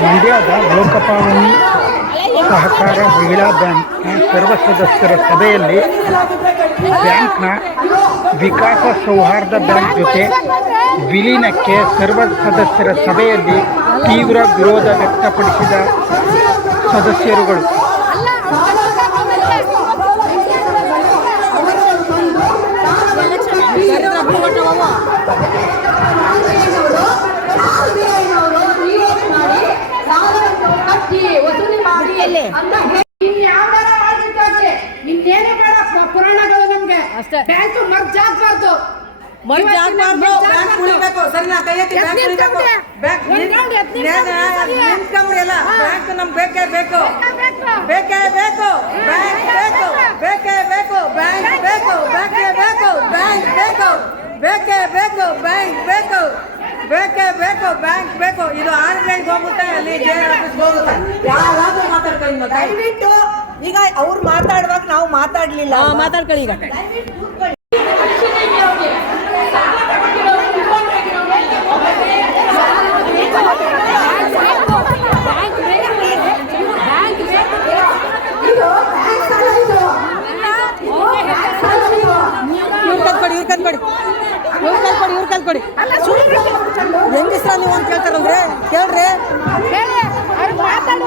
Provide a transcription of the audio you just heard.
ಮಂಡ್ಯದ ಲೋಕಪಾವನಿ ಸಹಕಾರ ಮಹಿಳಾ ಬ್ಯಾಂಕ್ನ ಸರ್ವ ಸದಸ್ಯರ ಸಭೆಯಲ್ಲಿ ಬ್ಯಾಂಕ್ನ ವಿಕಾಸ ಸೌಹಾರ್ದ ಬ್ಯಾಂಕ್ ಜೊತೆ ವಿಲೀನಕ್ಕೆ ಸರ್ವ ಸದಸ್ಯರ ಸಭೆಯಲ್ಲಿ ತೀವ್ರ ವಿರೋಧ ವ್ಯಕ್ತಪಡಿಸಿದ ಸದಸ್ಯರುಗಳು ಪುರಾಣಗಳು ನಮ್ಗೆ ಬ್ಯಾಂಕ್ ಮರ್ಜ್ ಆಗ್ಬಾರ್ದು ಸರಿ ನಾ ಕೈ ಎತ್ತಿ ಬ್ಯಾಂಕ್ ಎಲ್ಲ ಬ್ಯಾಂಕ್ ನಮ್ಗೆ ಬೇಕೇ ಬೇಕು ಬೇಕೇ ಬೇಕು ಬ್ಯಾಂಕ್ ಬೇಕು ಬೇಕೇ ಬೇಕು ಬ್ಯಾಂಕ್ ಬೇಕು ಬೇಕೇ ಬೇಕು ಬ್ಯಾಂಕ್ ಬೇಕು ಬೇಕೇ ಬೇಕು ಬ್ಯಾಂಕ್ ಬೇಕು ಬೇಕೇ ಬೇಕು ಬ್ಯಾಂಕ್ ಬೇಕು. ಇದು ಆನ್ಲೈನ್ ಹೋಗುತ್ತೆ, ಅಲ್ಲಿ ಹೋಗುತ್ತೆ, ಯಾರಾದ್ರೂ ಮಾತಾಡ್ಕೊಂಡು ದಯವಿಟ್ಟು. ಈಗ ಅವ್ರು ಮಾತಾಡುವಾಗ ನಾವು ಮಾತಾಡ್ಲಿಲ್ಲ, ಮಾತಾಡ್ಕೊಳ್ಳಿ. ಈಗ ಇವ್ರು ಕಲ್ಕೊಡಿ ಹೆಂಗಿಸ್ರ ನೀವು ಅಂತ ಕೇಳ್ತಾರಲ್ರಿ, ಕೇಳ್ರಿ. ಮಾತಾಡಿ